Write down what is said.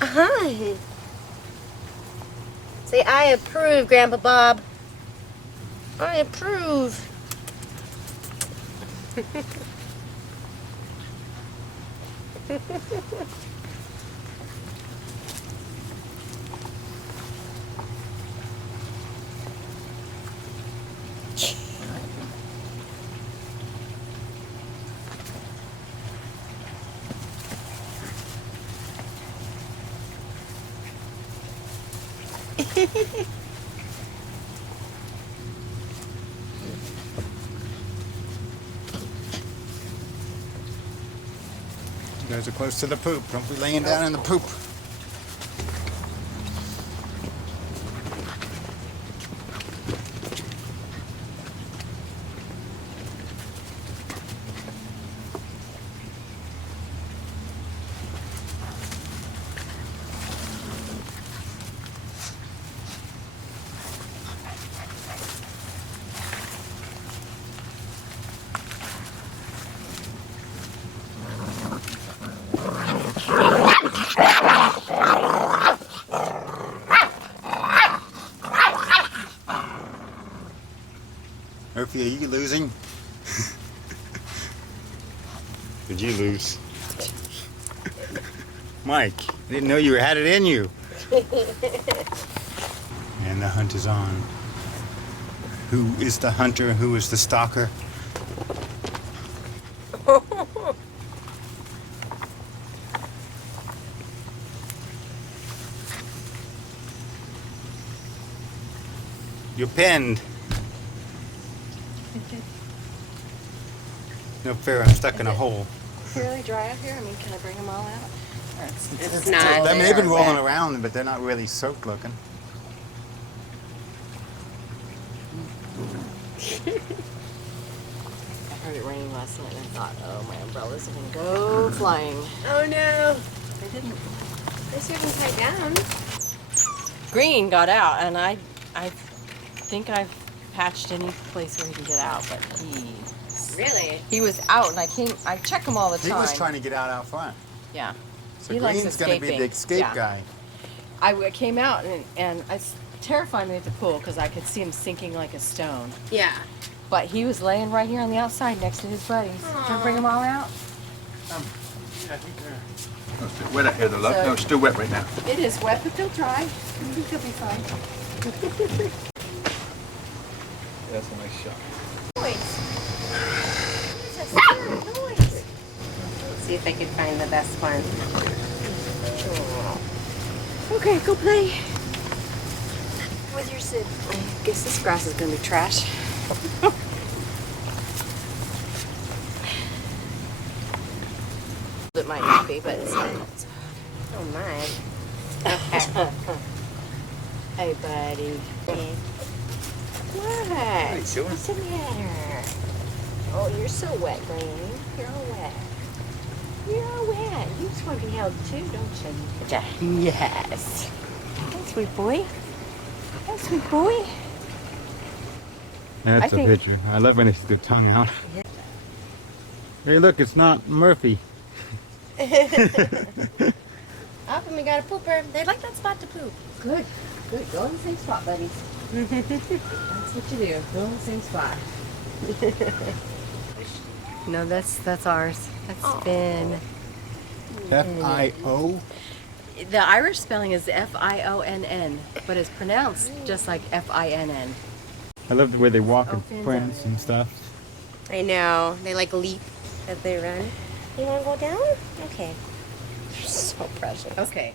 Uh-huh. Say, I approve, Grandpa Bob. I approve. You guys are close to the poop. Don't be laying down in the poop. Murphy, are you losing? Did you lose? Mike, I didn't know you had it in you. And the hunt is on. Who is the hunter? Who is the stalker? You're pinned. No fair, I'm stuck in a hole. Really dry up here? I mean, can I bring them all out? Or It's not. They've been rolling around, but they're not really soaked looking. I heard it raining last night and I thought, oh, my umbrellas are going to go flying. Oh no. They didn't. This you can tie down. Green got out, and I think I've patched any place where he can get out, but Really? he was out, and I check him all the time. He was trying to get out front. Yeah. So He likes Green's going to be the escape Yeah. guy. I came out, and it's terrified me at the pool because I could see him sinking like a stone. Yeah. But he was laying right here on the outside next to his buddies. Can I bring them all out? Yeah, I think they're... No, it's still wet out here, though, love. So- No, it's still wet right now. It is wet, but they'll dry. I think they'll be fine. That's a nice shot. Noise. It's a scary noise. Let's see if I can find the best one. Okay, go play with your Sid. I guess this grass is gonna be trash. It might not be, but it's not. Oh my. Okay. Hey, buddy. What? doing? What's the matter? Oh, you're so wet, Green. You're all wet. You're all wet. You just want to be held too, don't you? Yes. Hey, sweet boy. Hey, sweet boy. That's I a think- picture. I love when it's the tongue out. Yeah. Hey, look, it's not Murphy. Up and we got a pooper. They like that spot to poop. Good. Good. Go in the same spot, buddies. That's what you do. Go in the same spot. No, that's ours. That's Finn. F-I-O? The Irish spelling is F-I-O-N-N, but it's pronounced just like F-I-N-N. I love the way they walk in Finn's prints and stuff. I know. They like leap as they run. You want to go down? Okay. You're so precious. Okay.